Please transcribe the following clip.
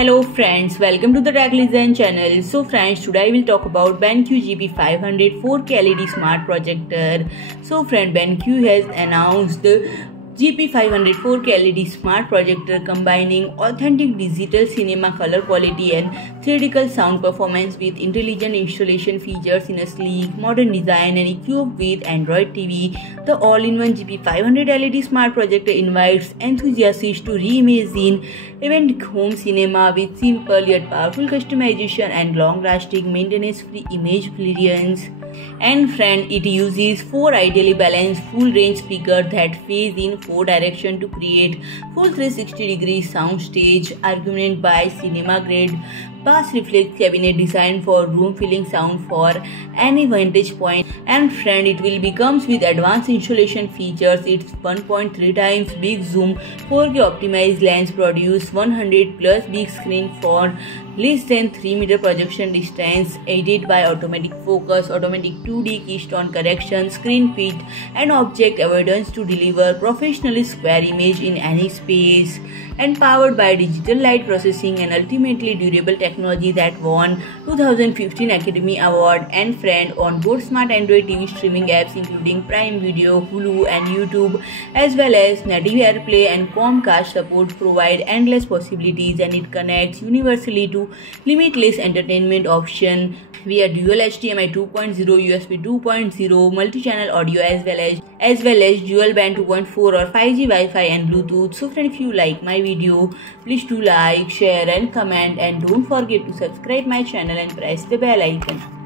Hello friends, welcome to the Tech Design channel. So friends, today I will talk about BenQ GP500 4K LED smart projector. So friend, BenQ has announced the GP500 4K LED smart projector combining authentic digital cinema color quality and theatrical sound performance with intelligent installation features in a sleek, modern design and equipped with Android TV. The all-in-one GP500 LED smart projector invites enthusiasts to reimagine event home cinema with simple yet powerful customization and long-lasting maintenance-free image brilliance. And friend, it uses 4 ideally balanced full-range speakers that phase in 4 directions to create full 360-degree soundstage, augmented by cinema-grade bass reflex cabinet designed for room-filling sound for any vantage point. And friend, it will be comes with advanced installation features. Its 1.3 times big zoom 4K optimized lens produce 100 plus big screen for less than 3 meter projection distance, aided by automatic focus, automatic 2D keystone correction, screen fit and object avoidance to deliver professionally square image in any space, and powered by digital light processing and ultimately durable technology that won 2015 Academy Award. And friend, on board smart Android TV streaming apps including Prime Video, Hulu and YouTube, as well as native AirPlay and Chromecast support provide endless possibilities, and it connects universally to limitless entertainment option via dual HDMI 2.0, USB 2.0, multi-channel audio as well as dual band 2.4 or 5G Wi-Fi and Bluetooth. So friend, if you like my video, please do like, share and comment, and don't forget to subscribe my channel and press the bell icon.